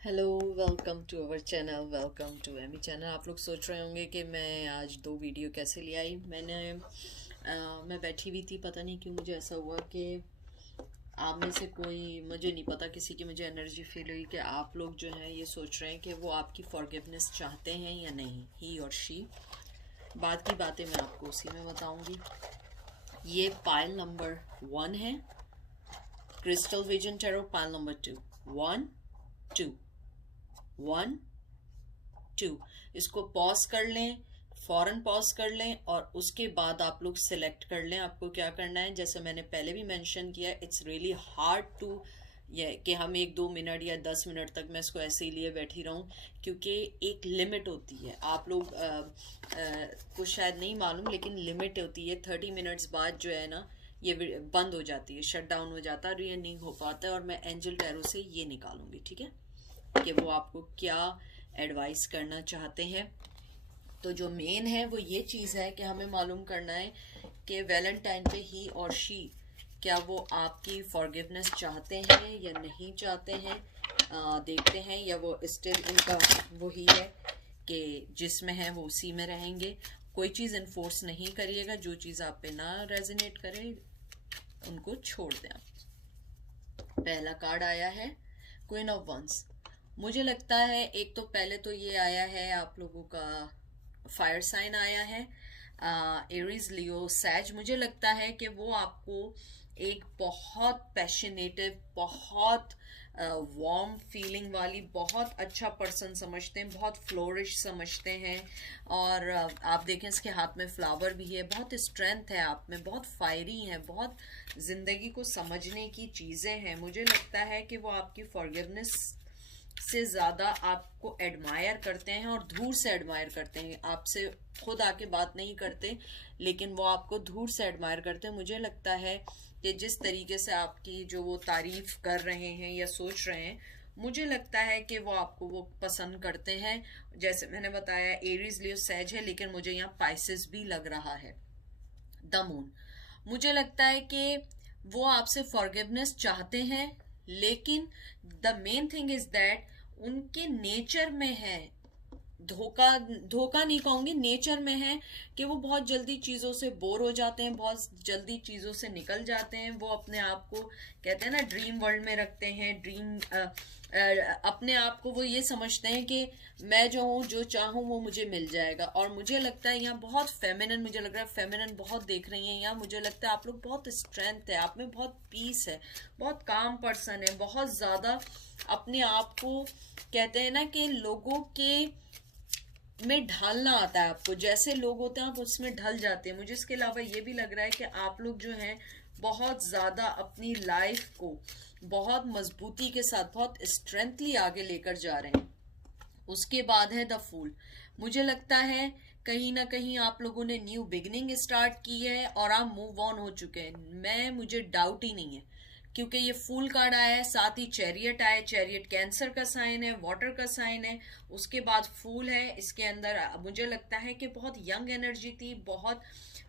Hello, welcome to our channel, welcome to Amy channel. आप लोग सोच रहे होंगे कि मैं आज दो वीडियो कैसे ले आई। मैं बैठी हुई थी, पता नहीं क्यों मुझे ऐसा हुआ कि आप में से कोई, मुझे नहीं पता, किसी की मुझे एनर्जी फील हुई कि आप लोग जो हैं ये सोच रहे हैं कि वो आपकी फॉरगिवनेस चाहते हैं या नहीं, ही और शी। बाद की बातें मैं आपको उसी में बताऊंगी। ये पाइल नंबर 1 है, crystal vision tarot pile number 2। 1 2 1 2। इसको पॉज कर लें, फौरन पॉज कर लें और उसके बाद आप लोग सिलेक्ट कर लें आपको क्या करना है। जैसे मैंने पहले भी मेंशन किया, इट्स रियली हार्ड टू ये कि हम 1-2 मिनट या 10 मिनट तक मैं इसको ऐसे ही लिए बैठी रहूं, क्योंकि एक लिमिट होती है। आप लोग को शायद नहीं मालूम, लेकिन लिमिट होती है। 30 मिनट्स बाद जो है ना, ये बंद हो जाती है, शट डाउन हो जाता है और ये नहीं हो पाता है। और मैं एंजल टैरो से ये निकालूंगी, ठीक है, कि वो आपको क्या एडवाइस करना चाहते हैं। तो जो मेन है वो ये चीज़ है कि हमें मालूम करना है कि वैलेंटाइन पे ही और शी, क्या वो आपकी फॉरगिवनेस चाहते हैं या नहीं चाहते हैं। देखते हैं, या वो स्टिल इनका वही है कि जिसमें है वो उसी में रहेंगे। कोई चीज़ इन्फोर्स नहीं करिएगा, जो चीज़ आप पे ना रेजोनेट करे उनको छोड़ दें आप। पहला कार्ड आया है क्वीन ऑफ वंस। मुझे लगता है एक तो पहले तो ये आया है आप लोगों का फायर साइन आया है, एरीज लियो सैज। मुझे लगता है कि वो आपको एक बहुत पैशनेटिव, बहुत वार्म फीलिंग वाली, बहुत अच्छा पर्सन समझते हैं, बहुत फ्लोरिश समझते हैं। और आप देखें इसके हाथ में फ्लावर भी है, बहुत स्ट्रेंथ है आप में, बहुत फायरी है, बहुत जिंदगी को समझने की चीज़ें हैं। मुझे लगता है कि वो आपकी फॉरगिवनेस से ज़्यादा आपको एडमायर करते हैं और दूर से एडमायर करते हैं। आपसे खुद आके बात नहीं करते, लेकिन वो आपको दूर से एडमायर करते हैं। मुझे लगता है कि जिस तरीके से आपकी जो वो तारीफ कर रहे हैं या सोच रहे हैं, मुझे लगता है कि वो आपको वो पसंद करते हैं। जैसे मैंने बताया, एरीज लियो सैज है, लेकिन मुझे यहाँ पाइसेस भी लग रहा है, द मून। मुझे लगता है कि वो आपसे फॉरगिवनेस चाहते हैं, लेकिन the main thing is that उनके नेचर में है, धोखा धोखा नहीं कहूंगी, नेचर में है कि वो बहुत जल्दी चीजों से बोर हो जाते हैं, बहुत जल्दी चीजों से निकल जाते हैं। वो अपने आप को, कहते हैं ना, ड्रीम वर्ल्ड में रखते हैं। अपने आप को वो ये समझते हैं कि मैं जो हूँ, जो चाहूँ वो मुझे मिल जाएगा। और मुझे लगता है यहाँ बहुत फेमिनिन, मुझे लग रहा है फेमिनिन बहुत देख रही हैं यहाँ। मुझे लगता है आप लोग बहुत स्ट्रेंथ है आप में, बहुत पीस है, बहुत काम पर्सन है, बहुत ज्यादा अपने आप को, कहते हैं ना कि लोगों के में ढलना आता है आपको। जैसे लोग होते हैं आप उसमें ढल जाते हैं। मुझे इसके अलावा ये भी लग रहा है कि आप लोग जो हैं बहुत ज़्यादा अपनी लाइफ को बहुत मजबूती के साथ, बहुत स्ट्रेंथली आगे लेकर जा रहे हैं। उसके बाद है द फूल। मुझे लगता है कहीं ना कहीं आप लोगों ने न्यू बिगनिंग स्टार्ट की है और आप मूव ऑन हो चुके हैं। मुझे डाउट ही नहीं है, क्योंकि ये फूल कार्ड आया है, साथ ही चैरियट आया है। चैरियट कैंसर का साइन है, वाटर का साइन है, उसके बाद फूल है। इसके अंदर मुझे लगता है कि बहुत यंग एनर्जी थी, बहुत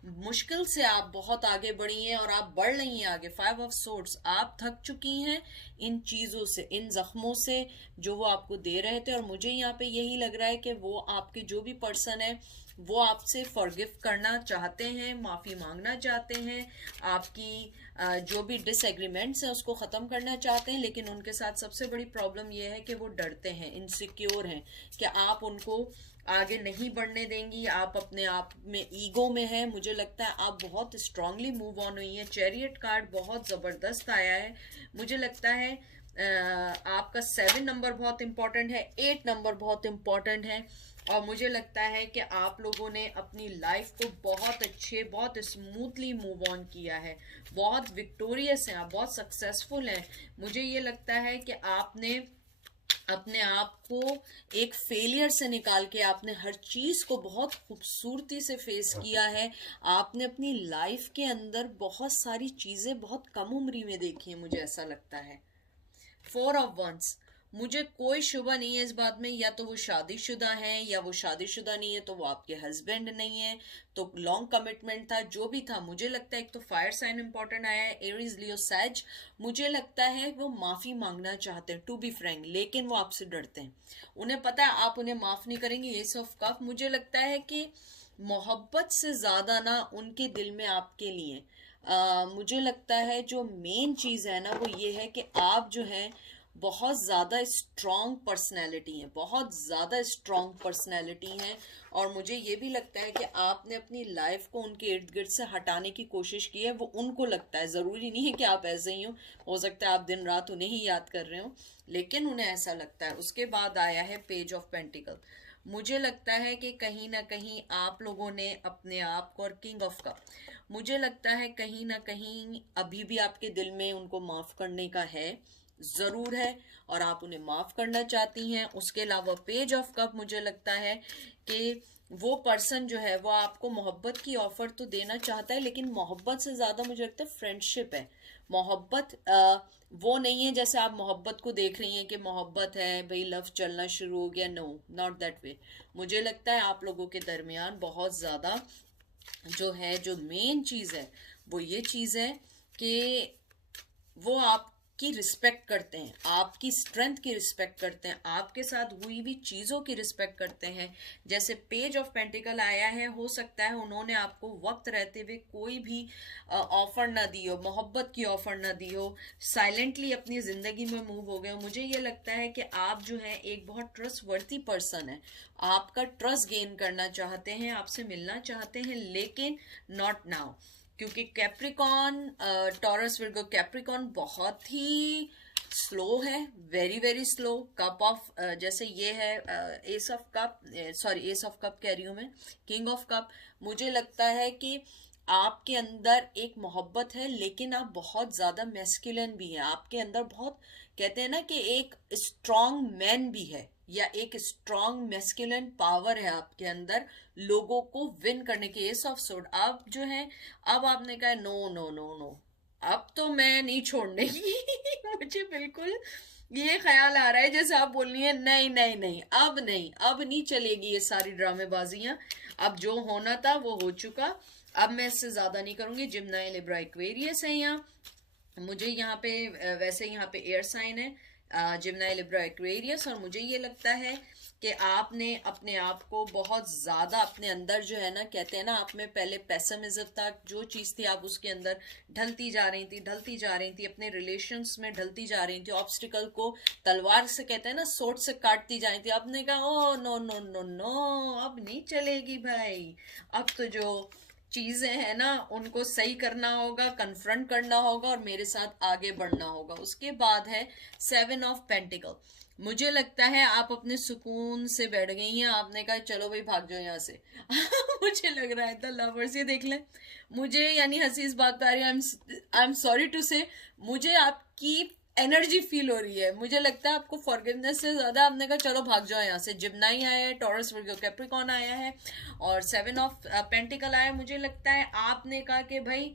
मुश्किल से आप बहुत आगे बढ़ी हैं और आप बढ़ रही हैं आगे। 5 ऑफ सोर्ड्स, आप थक चुकी हैं इन चीज़ों से, इन जख्मों से जो वो आपको दे रहे थे। और मुझे यहाँ पे यही लग रहा है कि वो आपके जो भी पर्सन है वो आपसे फॉरगिव करना चाहते हैं, माफ़ी मांगना चाहते हैं, आपकी जो भी डिसएग्रीमेंट्स हैं उसको ख़त्म करना चाहते हैं। लेकिन उनके साथ सबसे बड़ी प्रॉब्लम ये है कि वो डरते हैं, इनसिक्योर हैं कि आप उनको आगे नहीं बढ़ने देंगी। आप अपने आप में ईगो में है। मुझे लगता है आप बहुत स्ट्रांगली मूव ऑन हुई हैं। चैरियट कार्ड बहुत ज़बरदस्त आया है। मुझे लगता है आपका 7 नंबर बहुत इंपॉर्टेंट है, 8 नंबर बहुत इंपॉर्टेंट है। और मुझे लगता है कि आप लोगों ने अपनी लाइफ को बहुत अच्छे, बहुत स्मूथली मूव ऑन किया है, बहुत विक्टोरियस हैं आप, बहुत सक्सेसफुल हैं। मुझे ये लगता है कि आपने अपने आप को एक फेलियर से निकाल के आपने हर चीज को बहुत खूबसूरती से फेस किया है। आपने अपनी लाइफ के अंदर बहुत सारी चीजें बहुत कम उम्री में देखी है, मुझे ऐसा लगता है। 4 ऑफ वंस, मुझे कोई शुबा नहीं है इस बात में, या तो वो शादीशुदा है या वो शादीशुदा नहीं है, तो वो आपके हस्बैंड नहीं है, तो लॉन्ग कमिटमेंट था, जो भी था। मुझे लगता है एक तो फायर साइन इंपॉर्टेंट आया है, एरीज लियो सैज। मुझे लगता है वो माफी मांगना चाहते हैं, टू बी फ्रैंक, लेकिन वो आपसे डरते हैं। उन्हें पता है आप उन्हें माफ नहीं करेंगे, एस ऑफ कप। मुझे लगता है कि मोहब्बत से ज्यादा ना उनके दिल में आपके लिए मुझे लगता है जो मेन चीज है ना वो ये है कि आप जो है बहुत ज़्यादा स्ट्रॉन्ग पर्सनैलिटी है, बहुत ज़्यादा स्ट्रॉन्ग पर्सनैलिटी है। और मुझे ये भी लगता है कि आपने अपनी लाइफ को उनके इर्द गिर्द से हटाने की कोशिश की है। वो उनको लगता है, ज़रूरी नहीं है कि आप ऐसे ही हो सकता है आप दिन रात उन्हें ही याद कर रहे हो, लेकिन उन्हें ऐसा लगता है। उसके बाद आया है पेज ऑफ पेंटिकल। मुझे लगता है कि कहीं ना कहीं आप लोगों ने अपने आप को, और किंग ऑफ कप, मुझे लगता है कहीं ना कहीं अभी भी आपके दिल में उनको माफ़ करने का है, ज़रूर है, और आप उन्हें माफ़ करना चाहती हैं। उसके अलावा पेज ऑफ कप, मुझे लगता है कि वो पर्सन जो है वो आपको मोहब्बत की ऑफर तो देना चाहता है, लेकिन मोहब्बत से ज़्यादा मुझे लगता है फ्रेंडशिप है। मोहब्बत वो नहीं है जैसे आप मोहब्बत को देख रही हैं कि मोहब्बत है भाई, लव चलना शुरू हो गया। No, not that way. मुझे लगता है आप लोगों के दरमियान बहुत ज़्यादा जो है, जो मेन चीज़ है वो ये चीज़ है कि वो आपकी रिस्पेक्ट करते हैं, आपकी स्ट्रेंथ की रिस्पेक्ट करते हैं, आपके साथ हुई हुई चीज़ों की रिस्पेक्ट करते हैं। जैसे पेज ऑफ पेंटिकल आया है, हो सकता है उन्होंने आपको वक्त रहते हुए कोई भी ऑफर ना दी हो, मोहब्बत की ऑफर ना दी हो, साइलेंटली अपनी ज़िंदगी में मूव हो गए हो। मुझे ये लगता है कि आप जो है एक बहुत ट्रस्टवर्दी पर्सन है, आपका ट्रस्ट गेन करना चाहते हैं, आपसे मिलना चाहते हैं, लेकिन नॉट नाउ। क्योंकि कैप्रिकॉन, टॉरस विर्गो कैप्रिकॉन बहुत ही स्लो है, very very slow. Cup of जैसे ये है S of cup, sorry S of cup कह रही हूँ मैं, किंग ऑफ कप। मुझे लगता है कि आपके अंदर एक मोहब्बत है, लेकिन आप बहुत ज़्यादा मैस्कुलिन भी हैं। आपके अंदर बहुत, कहते हैं ना कि एक स्ट्रॉन्ग मैन भी है, या एक स्ट्रॉन्ग मैस्कुलिन पावर है आपके अंदर लोगों को विन करने की। एस ऑफ सोर्ड, आप जो है, अब आपने कहा नो नो नो नो, अब तो मैं नहीं छोड़ने की मुझे बिल्कुल ये ख्याल आ रहा है जैसे आप बोल रही हैं नहीं नहीं नहीं, अब नहीं, अब नहीं चलेगी ये सारी ड्रामेबाजियां। अब जो होना था वो हो चुका, अब मैं इससे ज्यादा नहीं करूंगी। जिम्नाई लिब्रा एक्वेरियस है यहाँ, मुझे यहाँ पे वैसे यहाँ पे एयर साइन है जिम्नाई लिब्रा एक्वेरियस, और मुझे ये लगता है कि आपने अपने आप को बहुत ज़्यादा अपने अंदर जो है ना, कहते हैं ना आप में पहले पेसिमिज्म था, जो चीज़ थी आप उसके अंदर ढलती जा रही थी, ढलती जा रही थी, अपने रिलेशंस में ढलती जा रही थी, ऑब्स्टिकल को तलवार से, कहते हैं ना सोट से काटती जा रही थी। आपने कहा oh no no no no, अब नहीं चलेगी भाई, अब तो जो चीजें हैं ना उनको सही करना होगा, कन्फ्रंट करना होगा और मेरे साथ आगे बढ़ना होगा। उसके बाद है 7 ऑफ पेंटिकल। मुझे लगता है आप अपने सुकून से बैठ गई हैं, आपने कहा चलो भाई भाग जाओ यहाँ से मुझे लग रहा है द लवर्स, ये देख लें मुझे, यानी हंसी इस बात पर आ रही है, आई एम सॉरी टू से, मुझे आपकी एनर्जी फील हो रही है। मुझे लगता है आपको फॉरगिवनेस से ज्यादा आपने कहा चलो भाग जाओ यहाँ से। जिम्नाई आया है, टॉरस वर्गो कैप्रिकॉन आया है, और 7 ऑफ पेंटिकल आया है। मुझे लगता है आपने कहा कि भाई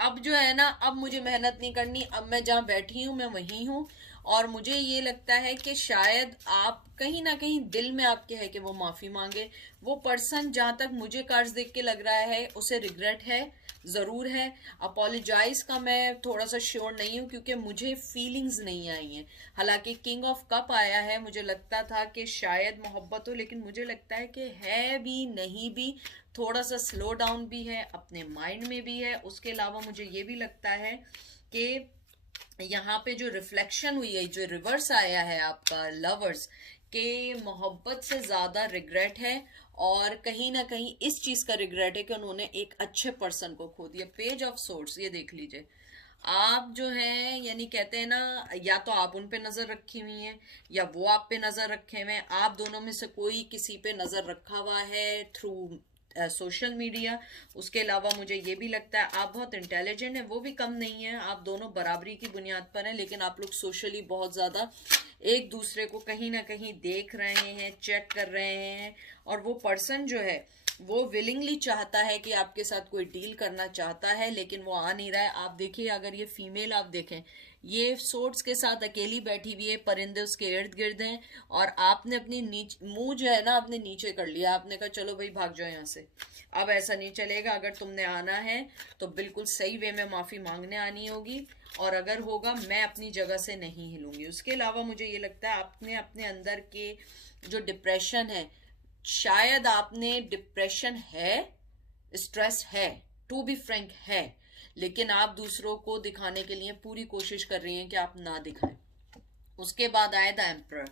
अब जो है ना, अब मुझे मेहनत नहीं करनी, अब मैं जहाँ बैठी हूँ मैं वहीं हूँ। और मुझे ये लगता है कि शायद आप कहीं ना कहीं दिल में आपके है कि वो माफी मांगे। वो पर्सन, जहां तक मुझे कार्ड्स देख के लग रहा है, उसे रिग्रेट है, जरूर है। अपोलोजाइज का मैं थोड़ा सा श्योर नहीं हूँ क्योंकि मुझे फीलिंग्स नहीं आई हैं। हालांकि किंग ऑफ कप आया है, मुझे लगता था कि शायद मोहब्बत हो, लेकिन मुझे लगता है कि है भी नहीं भी, थोड़ा सा स्लो डाउन भी है, अपने माइंड में भी है। उसके अलावा मुझे ये भी लगता है कि यहाँ पे जो रिफ्लेक्शन हुई है, जो रिवर्स आया है आपका लवर्स के, मोहब्बत से ज्यादा रिग्रेट है, और कहीं ना कहीं इस चीज का रिग्रेट है कि उन्होंने एक अच्छे पर्सन को खो दिया। पेज ऑफ सोर्ड्स, ये देख लीजिए, आप जो है, यानी कहते हैं ना, या तो आप उन पे नजर रखी हुई हैं या वो आप पे नजर रखे हुए हैं, आप दोनों में से कोई किसी पे नजर रखा हुआ है थ्रू सोशल मीडिया। उसके अलावा मुझे ये भी लगता है आप बहुत इंटेलिजेंट हैं, वो भी कम नहीं है, आप दोनों बराबरी की बुनियाद पर हैं, लेकिन आप लोग सोशली बहुत ज़्यादा एक दूसरे को कहीं ना कहीं देख रहे हैं, चेक कर रहे हैं। और वो पर्सन जो है वो विलिंगली चाहता है कि आपके साथ कोई डील करना चाहता है, लेकिन वो आ नहीं रहा है। आप देखिए, अगर ये फीमेल आप देखें, ये सोर्ड्स के साथ अकेली बैठी हुई है, परिंदे उसके इर्द गिर्द हैं, और आपने अपनी मुंह जो है ना आपने नीचे कर लिया, आपने कहा चलो भाई भाग जाओ यहाँ से। अब ऐसा नहीं चलेगा। अगर तुमने आना है तो बिल्कुल सही वे में माफी मांगने आनी होगी, और अगर होगा मैं अपनी जगह से नहीं हिलूंगी। उसके अलावा मुझे ये लगता है आपने अपने अंदर के जो डिप्रेशन है, शायद आपने डिप्रेशन है, स्ट्रेस है, टू बी फ्रैंक है, लेकिन आप दूसरों को दिखाने के लिए पूरी कोशिश कर रही हैं कि आप ना दिखाएं। उसके बाद आया द एम्परर।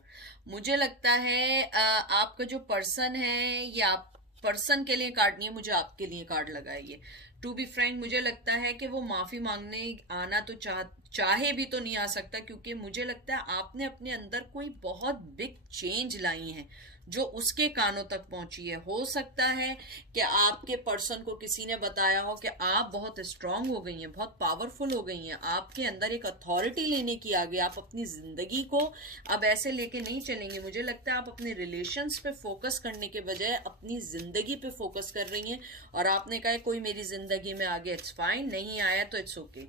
मुझे लगता है आपका जो पर्सन है, या आप पर्सन के लिए कार्ड नहीं है, मुझे आपके लिए कार्ड लगा है ये। टू बी फ्रैंक मुझे लगता है कि वो माफी मांगने आना तो चाहे भी तो नहीं आ सकता, क्योंकि मुझे लगता है आपने अपने अंदर कोई बहुत बिग चेंज लाई है जो उसके कानों तक पहुंची है। हो सकता है कि आपके पर्सन को किसी ने बताया हो कि आप बहुत स्ट्रांग हो गई हैं, बहुत पावरफुल हो गई हैं, आपके अंदर एक अथॉरिटी लेने की आ गई, आप अपनी जिंदगी को अब ऐसे लेके नहीं चलेंगे। मुझे लगता है आप अपने रिलेशंस पे फोकस करने के बजाय अपनी जिंदगी पे फोकस कर रही हैं, और आपने कहा कोई मेरी जिंदगी में आ गया, इट्स फाइन, नहीं आया तो इट्स ओके।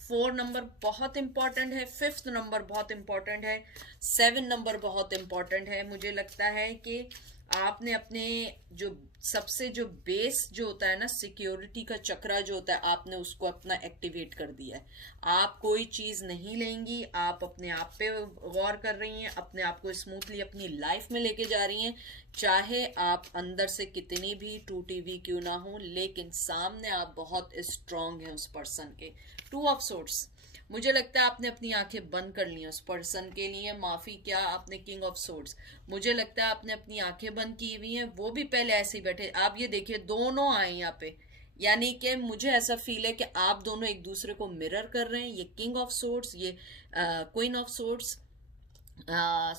4 नंबर बहुत इंपॉर्टेंट है, 5th नंबर बहुत इंपॉर्टेंट है, 7 नंबर बहुत इंपॉर्टेंट है। मुझे लगता है कि आपने अपने जो सबसे जो बेस जो होता है ना, सिक्योरिटी का चक्रा जो होता है, आपने उसको अपना एक्टिवेट कर दिया है। आप कोई चीज नहीं लेंगी, आप अपने आप पे गौर कर रही हैं, अपने आप को स्मूथली अपनी लाइफ में लेके जा रही हैं, चाहे आप अंदर से कितनी भी टूटी हुई क्यों ना हो, लेकिन सामने आप बहुत स्ट्रांग हैं उस पर्सन के। 2 ऑफ सोर्ड्स, मुझे लगता है आपने अपनी आंखें बंद कर ली उस पर्सन के लिए। माफी क्या, आपने किंग ऑफ सोर्ड्स, मुझे लगता है आपने अपनी आंखें बंद की हुई हैं, वो भी पहले ऐसे ही बैठे। आप ये देखिए दोनों आए यहाँ पे, यानी कि मुझे ऐसा फील है कि आप दोनों एक दूसरे को मिरर कर रहे हैं। ये किंग ऑफ सोर्ड्स, ये queen of swords,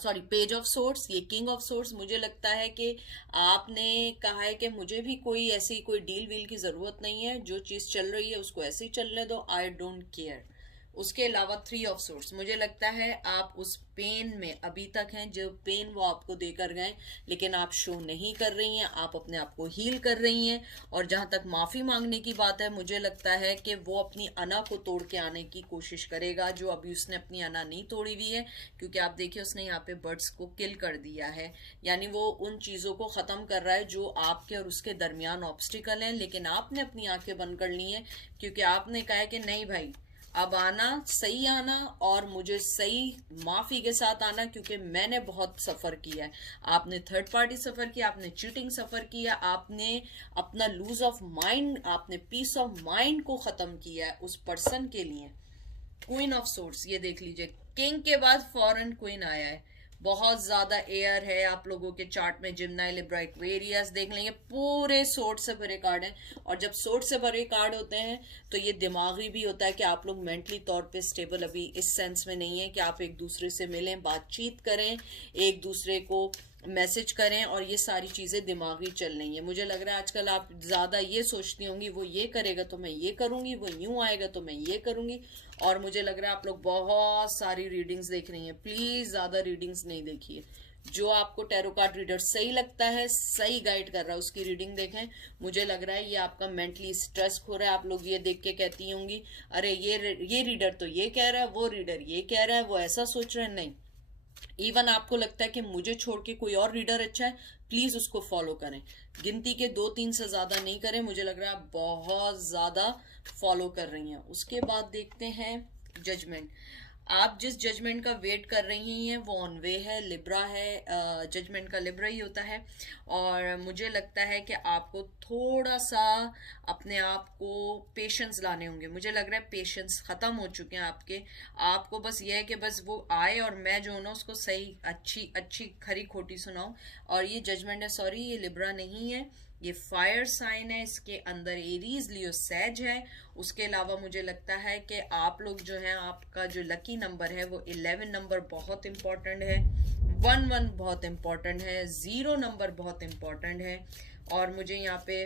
sorry page of swords, ये किंग ऑफ सोर्ड्स। मुझे लगता है कि आपने कहा है कि मुझे भी कोई ऐसी कोई डील वील की जरूरत नहीं है, जो चीज चल रही है उसको ऐसे ही चलने दो, आई डोंट केयर। उसके अलावा 3 ऑफ सोर्ड्स, मुझे लगता है आप उस पेन में अभी तक हैं, जो पेन वो आपको देकर गए, लेकिन आप शो नहीं कर रही हैं, आप अपने आप को हील कर रही हैं। और जहां तक माफी मांगने की बात है, मुझे लगता है कि वो अपनी अना को तोड़ के आने की कोशिश करेगा, जो अभी उसने अपनी अना नहीं तोड़ी हुई है, क्योंकि आप देखिए उसने यहाँ पे बर्ड्स को किल कर दिया है, यानी वो उन चीजों को खत्म कर रहा है जो आपके और उसके दरमियान ऑब्स्टिकल हैं। लेकिन आपने अपनी आंखें बंद कर ली हैं, क्योंकि आपने कहा है कि नहीं भाई, अब आना, सही आना, और मुझे सही माफी के साथ आना, क्योंकि मैंने बहुत सफर किया है। आपने थर्ड पार्टी सफर किया, आपने चीटिंग सफर किया, आपने अपना लूज ऑफ माइंड, आपने पीस ऑफ माइंड को खत्म किया है उस पर्सन के लिए। क्वीन ऑफ सोर्ड्स, ये देख लीजिए, किंग के बाद फॉरेन क्वीन आया है, बहुत ज्यादा एयर है आप लोगों के चार्ट में। जिम्नाई, लिब्रा, एक्वेरियस देख लेंगे, पूरे सोर्ड से भरे कार्ड हैं, और जब सोर्ड से भरे कार्ड होते हैं तो ये दिमागी भी होता है कि आप लोग मेंटली तौर पे स्टेबल अभी इस सेंस में नहीं है कि आप एक दूसरे से मिलें, बातचीत करें, एक दूसरे को मैसेज करें, और ये सारी चीजें दिमागी चल रही है। मुझे लग रहा है आजकल आप ज्यादा ये सोचती होंगी, वो ये करेगा तो मैं ये करूंगी, वो यूं आएगा तो मैं ये करूंगी, और मुझे लग रहा है आप लोग बहुत सारी रीडिंग्स देख रही हैं। प्लीज ज्यादा रीडिंग्स नहीं देखिए, जो आपको टैरो कार्ड रीडर सही लगता है, सही गाइड कर रहा है, उसकी रीडिंग देखें। मुझे लग रहा है ये आपका मेंटली स्ट्रेस हो रहा है। आप लोग ये देख के कहती होंगी, अरे ये रीडर तो ये कह रहा है, वो रीडर ये कह रहा है, वो ऐसा सोच रहा है। नहीं, इवन आपको लगता है कि मुझे छोड़ के कोई और रीडर अच्छा है, प्लीज उसको फॉलो करें। गिनती के 2-3 से ज्यादा नहीं करें, मुझे लग रहा है आप बहुत ज्यादा फॉलो कर रही हैं। उसके बाद देखते हैं जजमेंट। आप जिस जजमेंट का वेट कर रही हैं वो ऑन वे है, लिब्रा है, जजमेंट का लिब्रा ही होता है। और मुझे लगता है कि आपको थोड़ा सा अपने आप को पेशेंस लाने होंगे। मुझे लग रहा है पेशेंस खत्म हो चुके हैं आपके। आपको बस ये है कि बस वो आए और मैं जो हूँ ना उसको सही अच्छी अच्छी खरी खोटी सुनाऊं। और ये जजमेंट है, सॉरी ये लिब्रा नहीं है, ये फायर साइन है, इसके अंदर एरीज, लियो, सैज है। उसके अलावा मुझे लगता है कि आप लोग जो हैं, आपका जो लकी नंबर है वो 11 नंबर बहुत इंपॉर्टेंट है, 11 बहुत इंपॉर्टेंट है, 0 नंबर बहुत इंपॉर्टेंट है। और मुझे यहाँ पे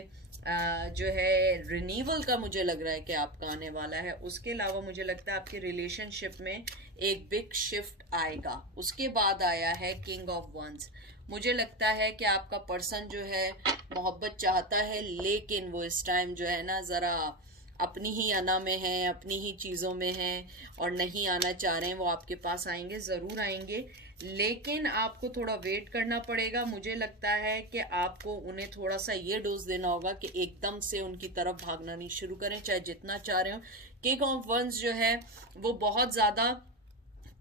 जो है रिन्यूअल का मुझे लग रहा है कि आपका आने वाला है। उसके अलावा मुझे लगता है आपके रिलेशनशिप में एक बिग शिफ्ट आएगा। उसके बाद आया है किंग ऑफ वंस। मुझे लगता है कि आपका पर्सन जो है मोहब्बत चाहता है, लेकिन वो इस टाइम जो है ना जरा अपनी ही अना में हैं, अपनी ही चीज़ों में हैं और नहीं आना चाह रहे हैं, वो आपके पास आएंगे, ज़रूर आएंगे, लेकिन आपको थोड़ा वेट करना पड़ेगा। मुझे लगता है कि आपको उन्हें थोड़ा सा ये डोज देना होगा कि एकदम से उनकी तरफ भागना नहीं शुरू करें, चाहे जितना चाह रहे हो। किंग ऑफ वंस जो है वो बहुत ज़्यादा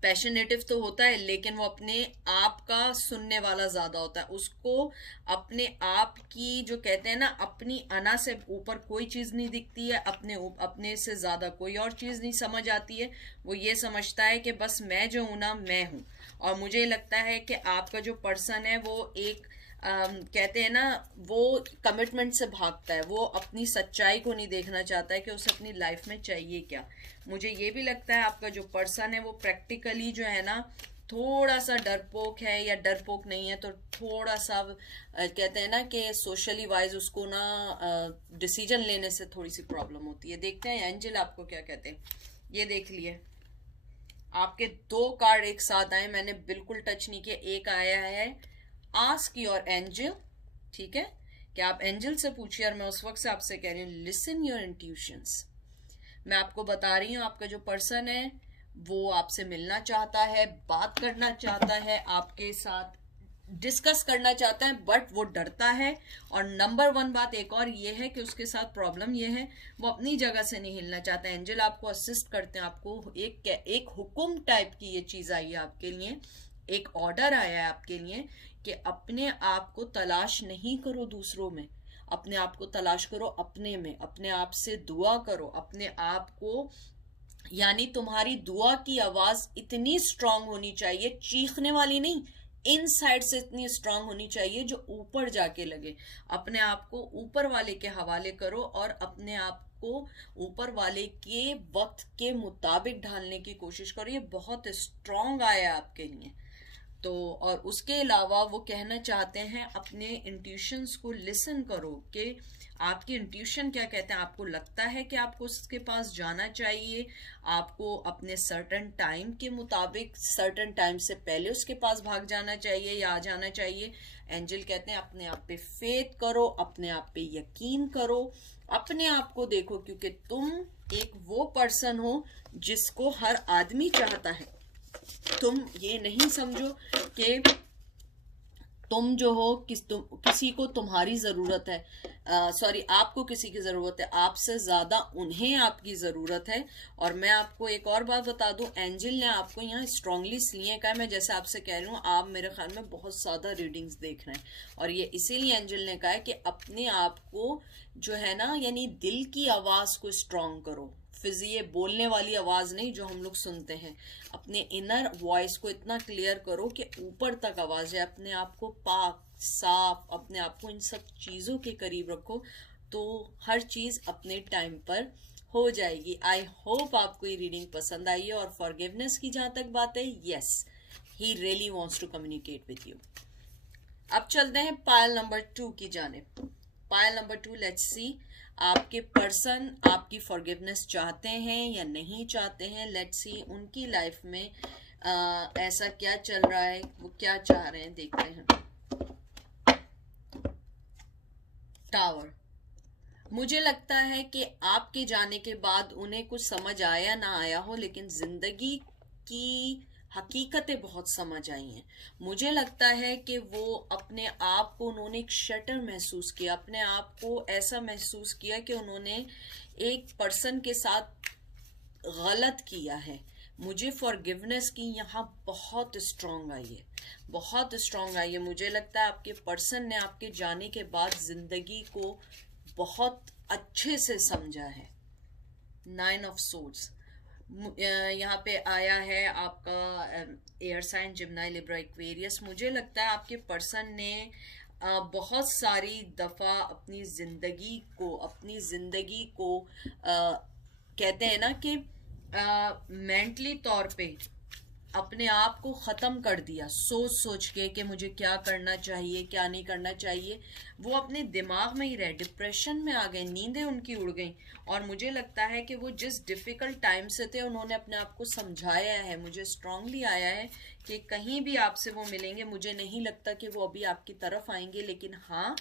पैशनेटिव तो होता है, लेकिन वो अपने आप का सुनने वाला ज्यादा होता है। उसको अपने आप की, जो कहते हैं ना, अपनी अना से ऊपर कोई चीज नहीं दिखती है, अपने से ज्यादा कोई और चीज नहीं समझ आती है। वो ये समझता है कि बस मैं जो हूं ना, मैं हूं। और मुझे लगता है कि आपका जो पर्सन है वो एक कहते हैं ना, वो कमिटमेंट से भागता है, वो अपनी सच्चाई को नहीं देखना चाहता है कि उसे अपनी लाइफ में चाहिए क्या। मुझे ये भी लगता है आपका जो पर्सन है वो प्रैक्टिकली जो है ना, थोड़ा सा डरपोक है, या डरपोक नहीं है तो थोड़ा सा कहते हैं ना कि सोशली वाइज उसको ना डिसीजन लेने से थोड़ी सी प्रॉब्लम होती है। देखते हैं एंजल आपको क्या कहते हैं। ये देख लिए आपके 2 कार्ड एक साथ आए, मैंने बिल्कुल टच नहीं किया। एक आया है आस्क योर एंजल, ठीक है, कि आप एंजल से पूछिए। और मैं उस वक्त से आपसे कह रही हूँ लिसन योर इंट्यूशंस। मैं आपको बता रही हूँ आपका जो पर्सन है वो आपसे मिलना चाहता है, बात करना चाहता है, आपके साथ डिस्कस करना चाहता है, बट वो डरता है। और नंबर 1 बात एक और ये है कि उसके साथ प्रॉब्लम ये है, वो अपनी जगह से नहीं हिलना चाहता। एंजल आपको असिस्ट करते हैं, आपको एक हुक्म टाइप की ये चीज आई है आपके लिए, एक ऑर्डर आया है आपके लिए कि अपने आप को तलाश नहीं करो दूसरों में, अपने आप को तलाश करो अपने में, अपने आप से दुआ करो अपने आप को। यानी तुम्हारी दुआ की आवाज इतनी स्ट्रांग होनी चाहिए, चीखने वाली नहीं, इनसाइड से इतनी स्ट्रांग होनी चाहिए जो ऊपर जाके लगे। अपने आप को ऊपर वाले के हवाले करो और अपने आप को ऊपर वाले के वक्त के मुताबिक ढालने की कोशिश करो। ये बहुत स्ट्रांग आया आपके लिए। तो और उसके अलावा वो कहना चाहते हैं अपने इंट्यूशंस को लिसन करो कि आपकी इंट्यूशन क्या कहते हैं। आपको लगता है कि आपको उसके पास जाना चाहिए, आपको अपने सर्टेन टाइम के मुताबिक, सर्टेन टाइम से पहले उसके पास भाग जाना चाहिए या आ जाना चाहिए। एंजल कहते हैं अपने आप पे फेथ करो, अपने आप पे यकीन करो, अपने आप को देखो, क्योंकि तुम एक वो पर्सन हो जिसको हर आदमी चाहता है। तुम ये नहीं समझो कि तुम जो हो किसी को तुम्हारी जरूरत है, सॉरी, आपको किसी की जरूरत है, आपसे ज्यादा उन्हें आपकी जरूरत है। और मैं आपको एक और बात बता दूं, एंजल ने आपको यहाँ स्ट्रांगली इसलिए कहा, मैं जैसे आपसे कह रही हूँ, आप मेरे ख्याल में बहुत ज्यादा रीडिंग्स देख रहे हैं, और ये इसीलिए एंजल ने कहा है कि अपने आप को जो है ना, यानी दिल की आवाज को स्ट्रांग करो, ये बोलने वाली आवाज नहीं जो हम लोग सुनते हैं। अपने इनर वॉइस को इतना क्लियर करो कि ऊपर तक आवाज है। अपने आप को पाक साफ, अपने आप को इन सब चीजों के करीब रखो, तो हर चीज अपने टाइम पर हो जाएगी। आई होप आपको ये रीडिंग पसंद आई है। और फॉरगिवनेस की जहां तक बात है, yes, he really wants to communicate with you. अब चलते हैं पायल नंबर 2 की जानिब। पायल नंबर 2, लेट्स सी आपके पर्सन आपकी फॉरगिवनेस चाहते हैं या नहीं चाहते हैं। लेट्स सी उनकी लाइफ में ऐसा क्या चल रहा है, वो क्या चाह रहे हैं, देखते हैं। टावर, मुझे लगता है कि आपके जाने के बाद उन्हें कुछ समझ आया ना आया हो, लेकिन जिंदगी की हकीकतें बहुत समझ आई हैं। मुझे लगता है कि वो अपने आप को, उन्होंने एक शटर महसूस किया, अपने आप को ऐसा महसूस किया कि उन्होंने एक पर्सन के साथ गलत किया है। मुझे फॉरगिवनेस की यहाँ बहुत स्ट्रांग आई है, बहुत स्ट्रांग आई है। मुझे लगता है आपके पर्सन ने आपके जाने के बाद जिंदगी को बहुत अच्छे से समझा है। 9 ऑफ सोर्ड्स यहाँ पे आया है आपका एयर साइन जिम्नाई लिब्रा एक्वेरियस। मुझे लगता है आपके पर्सन ने बहुत सारी दफा अपनी जिंदगी को कहते हैं ना कि मेंटली तौर पे अपने आप को ख़त्म कर दिया, सोच सोच के कि मुझे क्या करना चाहिए क्या नहीं करना चाहिए। वो अपने दिमाग में ही रहे, डिप्रेशन में आ गए, नींदें उनकी उड़ गई। और मुझे लगता है कि वो जिस डिफ़िकल्ट टाइम से थे, उन्होंने अपने आप को समझाया है। मुझे स्ट्रांगली आया है कि कहीं भी आपसे वो मिलेंगे, मुझे नहीं लगता कि वो अभी आपकी तरफ आएंगे, लेकिन हाँ,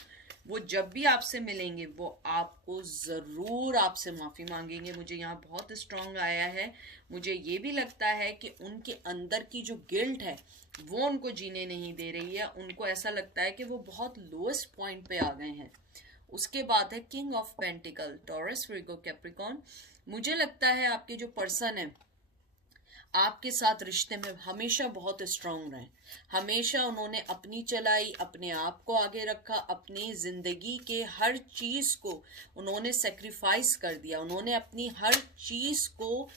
वो जब भी आपसे मिलेंगे वो आपको ज़रूर आपसे माफ़ी मांगेंगे। मुझे यहाँ बहुत स्ट्रांग आया है। मुझे ये भी लगता है कि उनके अंदर की जो गिल्ट है वो उनको जीने नहीं दे रही है। उनको ऐसा लगता है कि वो बहुत लोएस्ट पॉइंट पे आ गए हैं। उसके बाद है king of pentacle, taurus, Virgo, Capricorn. मुझे लगता है आपके जो पर्सन है आपके साथ रिश्ते में हमेशा बहुत स्ट्रांग रहे। हमेशा उन्होंने अपनी चलाई, अपने आप को आगे रखा, अपनी जिंदगी के हर चीज को उन्होंने सेक्रीफाइस कर दिया। उन्होंने अपनी हर चीज को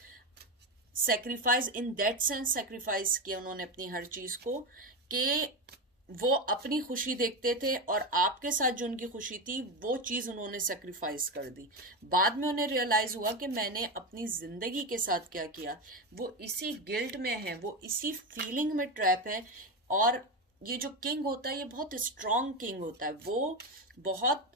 sacrifice, in that sense sacrifice किया उन्होंने अपनी हर चीज को, कि वो अपनी खुशी देखते थे और आपके साथ जो उनकी खुशी थी वो चीज उन्होंने सेक्रीफाइस कर दी। बाद में उन्हें रियलाइज हुआ कि मैंने अपनी जिंदगी के साथ क्या किया। वो इसी गिल्ट में है, वो इसी फीलिंग में ट्रैप है। और ये जो किंग होता है ये बहुत स्ट्रांग किंग होता है। वो बहुत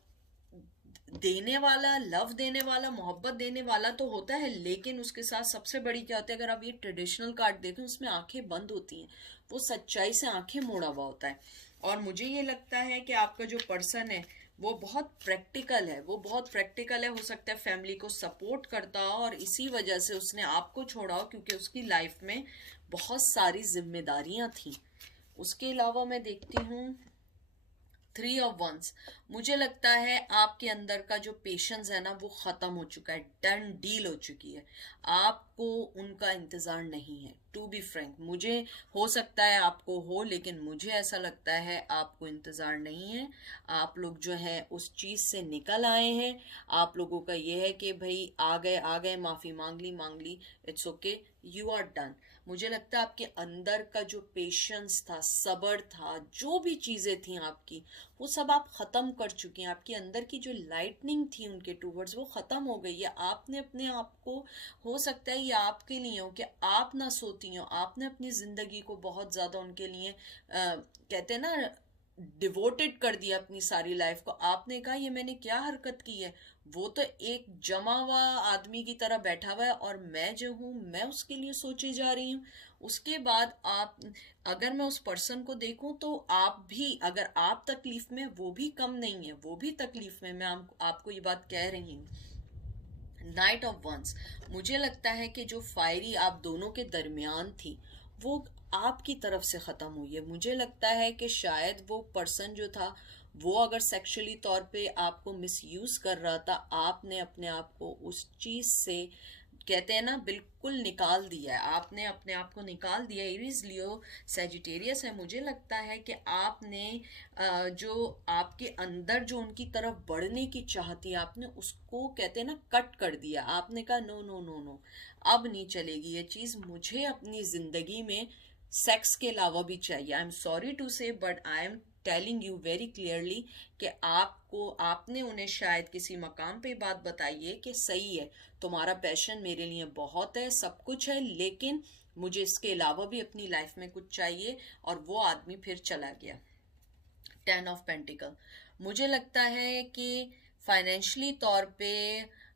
देने वाला, लव देने वाला, मोहब्बत देने वाला तो होता है, लेकिन उसके साथ सबसे बड़ी क्या होती है, अगर आप ये ट्रेडिशनल कार्ड देखें उसमें आंखें बंद होती हैं, वो सच्चाई से आंखें मोड़ा हुआ होता है। और मुझे ये लगता है कि आपका जो पर्सन है वो बहुत प्रैक्टिकल है, वो बहुत प्रैक्टिकल है। हो सकता है फैमिली को सपोर्ट करता हो और इसी वजह से उसने आपको छोड़ा हो, क्योंकि उसकी लाइफ में बहुत सारी जिम्मेदारियां थी। उसके अलावा मैं देखती हूँ 3 ऑफ वंस। मुझे लगता है आपके अंदर का जो पेशेंस है ना वो खत्म हो चुका है, डन डील हो चुकी है। आपको उनका इंतजार नहीं है। टू बी फ्रैंक, मुझे हो सकता है आपको हो, लेकिन मुझे ऐसा लगता है आपको इंतजार नहीं है। आप लोग जो है उस चीज से निकल आए हैं। आप लोगों का ये है कि भाई आ गए, माफी मांग ली, it's okay, you are done. मुझे लगता है आपके अंदर का जो पेशेंस था, सब्र था, जो भी चीजें थी आपकी, वो सब आप खत्म कर चुकी हैं। आपके अंदर की जो लाइटनिंग थी उनके टूवर्ड्स वो खत्म हो गई है। आपने अपने आप को, हो सकता है ये आपके लिए हो कि आप ना सोती हो, आपने अपनी जिंदगी को बहुत ज्यादा उनके लिए कहते हैं ना डिवोटेड कर दिया अपनी सारी लाइफ को। आपने कहा ये मैंने क्या हरकत की है, वो तो एक जमा हुआ आदमी की तरह बैठा हुआ है और मैं जो हूँ मैं उसके लिए सोचे जा रही हूँ। उसके बाद आप, अगर मैं उस पर्सन को देखूं तो आप भी, अगर आप तकलीफ में, वो भी कम नहीं है, वो भी तकलीफ में। मैं आपको ये बात कह रही हूँ। नाइट ऑफ वंस, मुझे लगता है कि जो फायरी आप दोनों के दरमियान थी वो आपकी तरफ से खत्म हुई है। मुझे लगता है कि शायद वो पर्सन जो था वो अगर सेक्सुअली तौर पे आपको मिसयूज कर रहा था, आपने अपने आप को उस चीज से, कहते हैं ना, बिल्कुल निकाल दिया है। आपने अपने आप को निकाल दिया। एरीज, लियो, सेजिटेरियस है। मुझे लगता है कि आपने जो आपके अंदर जो उनकी तरफ बढ़ने की चाहती है, आपने उसको, कहते हैं ना, कट कर दिया। आपने कहा नो नो नो नो, अब नहीं चलेगी ये चीज, मुझे अपनी जिंदगी में सेक्स के अलावा भी चाहिए। आई एम सॉरी टू से, but I am telling you very clearly कि आपको, आपने उन्हें शायद किसी मकाम पे बात बताई है कि सही है, तुम्हारा पैशन मेरे लिए बहुत है, सब कुछ है, लेकिन मुझे इसके अलावा भी अपनी लाइफ में कुछ चाहिए। और वो आदमी फिर चला गया। 10 ऑफ पेंटिकल, मुझे लगता है कि फाइनेंशियली तौर पे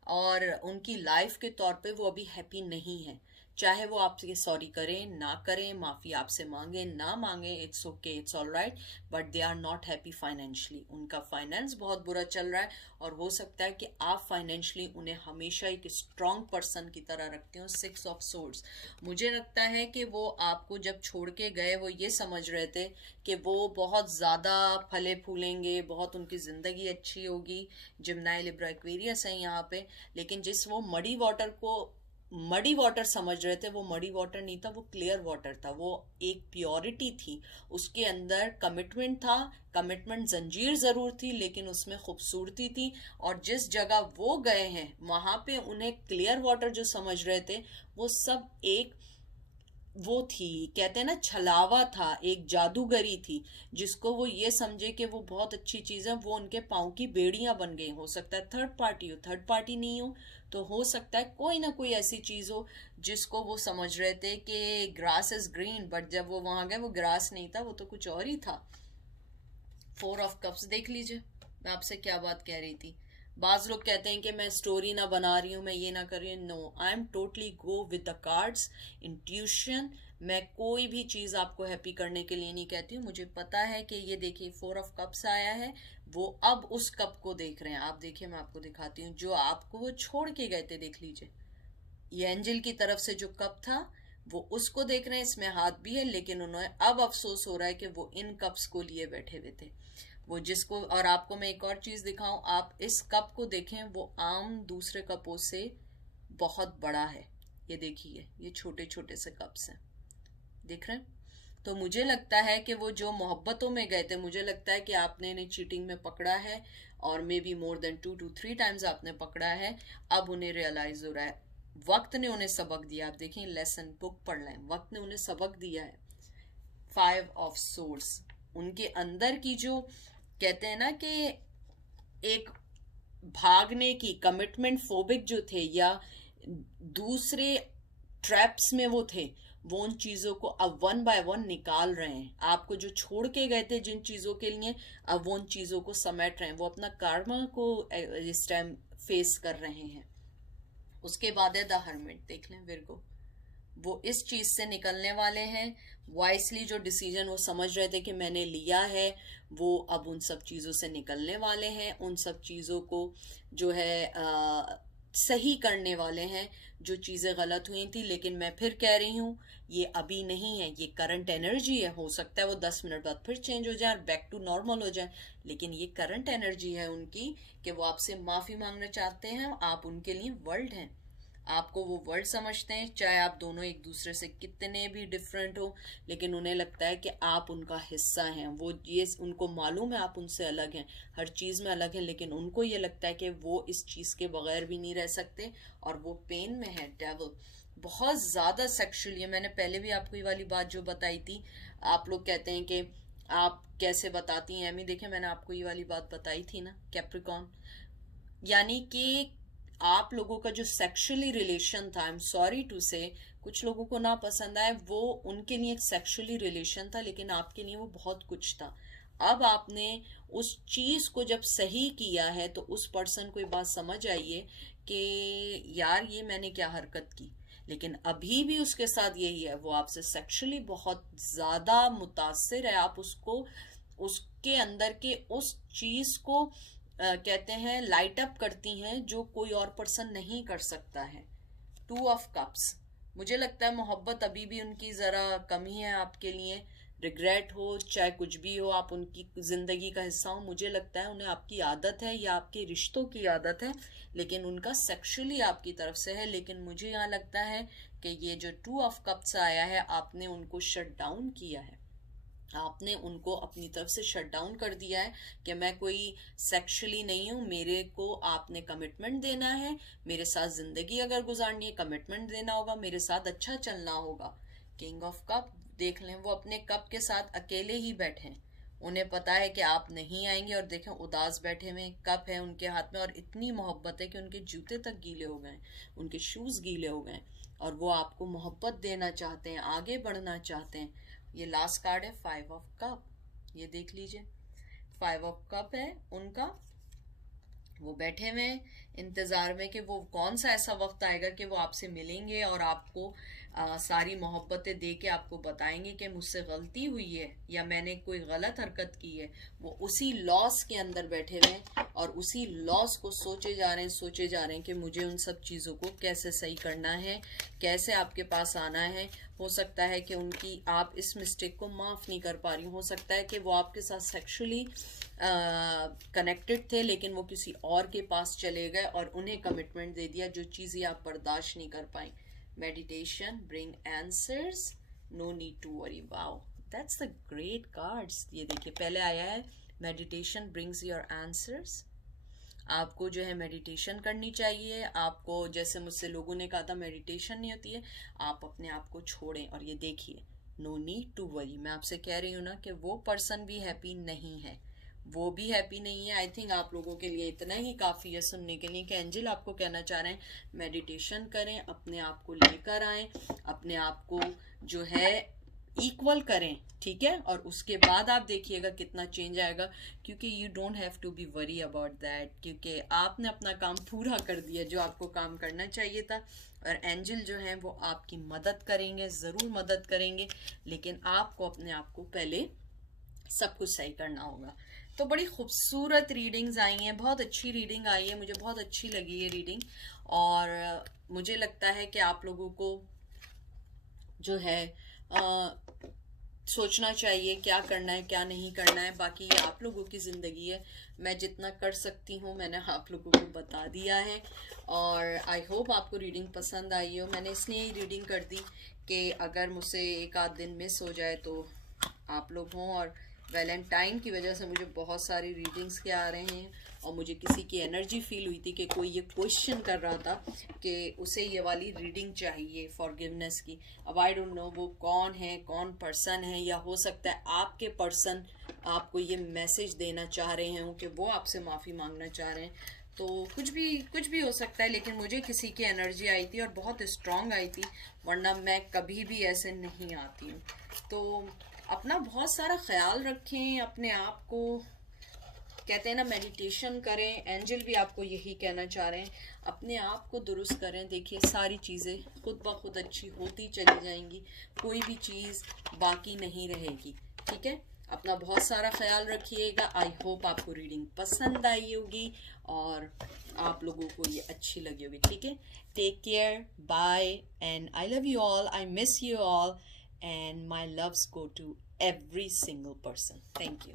और उनकी लाइफ के तौर पे वो अभी हैप्पी नहीं है। चाहे वो आपसे सॉरी करें ना करें, माफी आपसे मांगे ना मांगे, it's okay, it's all right, but they are not happy financially. उनका फाइनेंस बहुत बुरा चल रहा है और हो सकता है कि आप फाइनेंशियली उन्हें हमेशा एक स्ट्रांग पर्सन की तरह रखते हो। 6 ऑफ सोर्ड्स, मुझे लगता है कि वो आपको जब छोड़ के गए वो ये समझ रहे थे कि वो बहुत ज़्यादा फले फूलेंगे, बहुत उनकी ज़िंदगी अच्छी होगी। जिम्नाई, लिब्रा, एक्वेरियस है यहाँ पे, लेकिन जिस वो मडी वाटर को मडी वाटर समझ रहे थे, वो मडी वाटर नहीं था, वो क्लियर वाटर था। वो एक प्योरिटी थी, उसके अंदर कमिटमेंट था। कमिटमेंट जंजीर जरूर थी लेकिन उसमें खूबसूरती थी। और जिस जगह वो गए हैं वहां पे उन्हें क्लियर वाटर जो समझ रहे थे वो सब एक, वो थी, कहते हैं ना, छलावा था, एक जादूगरी थी, जिसको वो ये समझे कि वो बहुत अच्छी चीज है, वो उनके पाँव की बेड़ियां बन गई। हो सकता है थर्ड पार्टी हो, थर्ड पार्टी नहीं हो तो हो सकता है कोई ना कोई ऐसी चीज हो जिसको वो समझ रहे थे कि ग्रास इज ग्रीन, बट जब वो वहां गए वो ग्रास नहीं था, वो तो कुछ और ही था। 4 ऑफ कप्स देख लीजिए, मैं आपसे क्या बात कह रही थी। बाज लोग कहते हैं कि मैं स्टोरी ना बना रही हूँ, मैं ये ना कर रही हूँ। No, I am totally go with the cards, intuition, मैं कोई भी चीज़ आपको हैप्पी करने के लिए नहीं कहती हूँ। मुझे पता है कि ये देखिए 4 ऑफ कप्स आया है, वो अब उस कप को देख रहे हैं। आप देखिए, मैं आपको दिखाती हूँ, जो आपको वो छोड़ के गए थे, देख लीजिए, ये एंजल की तरफ से जो कप था वो उसको देख रहे हैं, इसमें हाथ भी है, लेकिन उन्हें अब अफसोस हो रहा है कि वो इन कप्स को लिए बैठे हुए थे, वो जिसको। और आपको मैं एक और चीज दिखाऊं, आप इस कप को देखें, वो आम दूसरे कपों से बहुत बड़ा है। ये देखिए, ये छोटे छोटे से कप्स हैं, देख रहे हैं। तो मुझे लगता है कि वो जो मोहब्बतों में गए थे, मुझे लगता है कि आपने इन्हें चीटिंग में पकड़ा है, और may be more than 2 to 3 times आपने पकड़ा है। अब उन्हें रियलाइज हो रहा है, वक्त ने उन्हें सबक दिया। आप देखें, लेसन बुक पढ़ लें, वक्त ने उन्हें सबक दिया है। 5 ऑफ सोर्स, उनके अंदर की जो कहते हैं ना कि एक भागने की, कमिटमेंट फोबिक जो थे, या दूसरे ट्रैप्स में वो थे, वो उन चीजों को अब 1 by 1 निकाल रहे हैं। आपको जो छोड़ के गए थे जिन चीजों के लिए, अब वो उन चीजों को समेट रहे हैं, वो अपना कार्मा को इस टाइम फेस कर रहे हैं। उसके बाद है द हर्मिट, देख लें विर्गो, वो इस चीज से निकलने वाले हैं। वाइसली जो डिसीजन वो समझ रहे थे कि मैंने लिया है, वो अब उन सब चीजों से निकलने वाले हैं। उन सब चीजों को जो है सही करने वाले हैं, जो चीजें गलत हुई थी। लेकिन मैं फिर कह रही हूँ, ये अभी नहीं है, ये करंट एनर्जी है। हो सकता है वो 10 मिनट बाद फिर चेंज हो जाए, बैक टू नॉर्मल हो जाए, लेकिन ये करंट एनर्जी है उनकी, कि वो आपसे माफी मांगना चाहते हैं। आप उनके लिए वर्ल्ड हैं, आपको वो वर्ड समझते हैं, चाहे आप दोनों एक दूसरे से कितने भी डिफरेंट हो, लेकिन उन्हें लगता है कि आप उनका हिस्सा हैं। वो ये उनको मालूम है आप उनसे अलग हैं, हर चीज़ में अलग हैं, लेकिन उनको ये लगता है कि वो इस चीज़ के बगैर भी नहीं रह सकते, और वो पेन में है। डेविल बहुत ज़्यादा सेक्सुअली है। मैंने पहले भी आपको ये वाली बात जो बताई थी, आप लोग कहते हैं कि आप कैसे बताती हैं एमी, देखें मैंने आपको ये वाली बात बताई थी ना, कैप्रिकॉन, यानी कि आप लोगों का जो सेक्सुअली रिलेशन था, आई एम सॉरी टू से, कुछ लोगों को ना पसंद आए, वो उनके लिए एक सेक्सुअली रिलेशन था, लेकिन आपके लिए वो बहुत कुछ था। अब आपने उस चीज को जब सही किया है, तो उस पर्सन को ये बात समझ आइए कि यार ये मैंने क्या हरकत की, लेकिन अभी भी उसके साथ यही है, वो आपसे सेक्सुअली बहुत ज्यादा मुतासिर है। आप उसको, उसके अंदर के उस चीज को कहते हैं लाइट अप करती हैं, जो कोई और पर्सन नहीं कर सकता है। 2 ऑफ कप्स, मुझे लगता है मोहब्बत अभी भी उनकी जरा कमी है आपके लिए। रिग्रेट हो चाहे कुछ भी हो, आप उनकी जिंदगी का हिस्सा हो, मुझे लगता है उन्हें आपकी आदत है या आपके रिश्तों की आदत है, लेकिन उनका सेक्सुअली आपकी तरफ से है। लेकिन मुझे यहाँ लगता है कि ये जो 2 ऑफ कप्स आया है, आपने उनको शट डाउन किया है, आपने उनको अपनी तरफ से शट डाउन कर दिया है कि मैं कोई सेक्सुअली नहीं हूँ, मेरे को आपने कमिटमेंट देना है, मेरे साथ जिंदगी अगर गुजारनी है कमिटमेंट देना होगा, मेरे साथ अच्छा चलना होगा। किंग ऑफ कप देख लें, वो अपने कप के साथ अकेले ही बैठे हैं, उन्हें पता है कि आप नहीं आएंगे, और देखें उदास बैठे हुए, कप है उनके हाथ में, और इतनी मोहब्बत है कि उनके जूते तक गीले हो गए, उनके शूज गीले हो गए, और वो आपको मोहब्बत देना चाहते हैं, आगे बढ़ना चाहते हैं। ये लास्ट कार्ड है 5 ऑफ कप, ये देख लीजिए, 5 ऑफ कप है उनका। वो बैठे हुए इंतजार में कि वो कौन सा ऐसा वक्त आएगा कि वो आपसे मिलेंगे और आपको सारी मोहब्बतें दे के आपको बताएंगे कि मुझसे गलती हुई है या मैंने कोई गलत हरकत की है। वो उसी लॉस के अंदर बैठे हुए हैं और उसी लॉस को सोचे जा रहे हैं कि मुझे उन सब चीज़ों को कैसे सही करना है, कैसे आपके पास आना है। हो सकता है कि उनकी आप इस मिस्टेक को माफ़ नहीं कर पा रही, हो सकता है कि वो आपके साथ सेक्सुअली कनेक्टेड थे, लेकिन वो किसी और के पास चले गए और उन्हें कमिटमेंट दे दिया जो चीज़ें आप बर्दाश्त नहीं कर पाए। Meditation bring answers, no need to worry. Wow, that's the great cards. ये देखिए, पहले आया है मेडिटेशन ब्रिंग्स योर आंसर्स। आपको जो है मेडिटेशन करनी चाहिए। आपको, जैसे मुझसे लोगों ने कहा था मेडिटेशन नहीं होती है, आप अपने आप को छोड़ें। और ये देखिए, नो नीड टू वरी। मैं आपसे कह रही हूँ ना कि वो पर्सन भी हैप्पी नहीं है, वो भी हैप्पी नहीं है। आई थिंक आप लोगों के लिए इतना ही काफ़ी है सुनने के लिए कि एंजल आपको कहना चाह रहे हैं मेडिटेशन करें, अपने आप को लेकर आएं, अपने आप को जो है इक्वल करें, ठीक है, और उसके बाद आप देखिएगा कितना चेंज आएगा, क्योंकि you don't have to be worry about that, क्योंकि आपने अपना काम पूरा कर दिया जो आपको काम करना चाहिए था। और एंजल जो हैं वो आपकी मदद करेंगे, ज़रूर मदद करेंगे, लेकिन आपको अपने आप को पहले सब कुछ सही करना होगा। तो बड़ी खूबसूरत रीडिंग्स आई हैं, बहुत अच्छी रीडिंग आई है, मुझे बहुत अच्छी लगी ये रीडिंग। और मुझे लगता है कि आप लोगों को जो है सोचना चाहिए क्या करना है क्या नहीं करना है। बाकी ये आप लोगों की ज़िंदगी है, मैं जितना कर सकती हूँ मैंने आप लोगों को बता दिया है। और आई होप आपको रीडिंग पसंद आई हो। मैंने इसलिए ही रीडिंग कर दी कि अगर मुझसे एक आध दिन मिस हो जाए तो आप लोग हों। और वैलेंटाइन की वजह से मुझे बहुत सारी रीडिंग्स के आ रहे हैं, और मुझे किसी की एनर्जी फील हुई थी कि कोई ये क्वेश्चन कर रहा था कि उसे ये वाली रीडिंग चाहिए फॉरगिवनेस की। अब आई डोंट नो वो कौन है, कौन पर्सन है, या हो सकता है आपके पर्सन आपको ये मैसेज देना चाह रहे हैं कि वो आपसे माफ़ी मांगना चाह रहे हैं। तो कुछ भी हो सकता है, लेकिन मुझे किसी की एनर्जी आई थी और बहुत स्ट्रांग आई थी, वरना मैं कभी भी ऐसे नहीं आती हूँ। तो अपना बहुत सारा ख्याल रखें, अपने आप को कहते हैं ना मेडिटेशन करें। एंजल भी आपको यही कहना चाह रहे हैं, अपने आप को दुरुस्त करें। देखिए सारी चीज़ें खुद ब खुद अच्छी होती चली जाएंगी, कोई भी चीज़ बाकी नहीं रहेगी, ठीक है। अपना बहुत सारा ख्याल रखिएगा। आई होप आपको रीडिंग पसंद आई होगी और आप लोगों को ये अच्छी लगी होगी, ठीक है। Take care, bye, and I love you all, I miss you all, and my loves go to every single person. Thank you.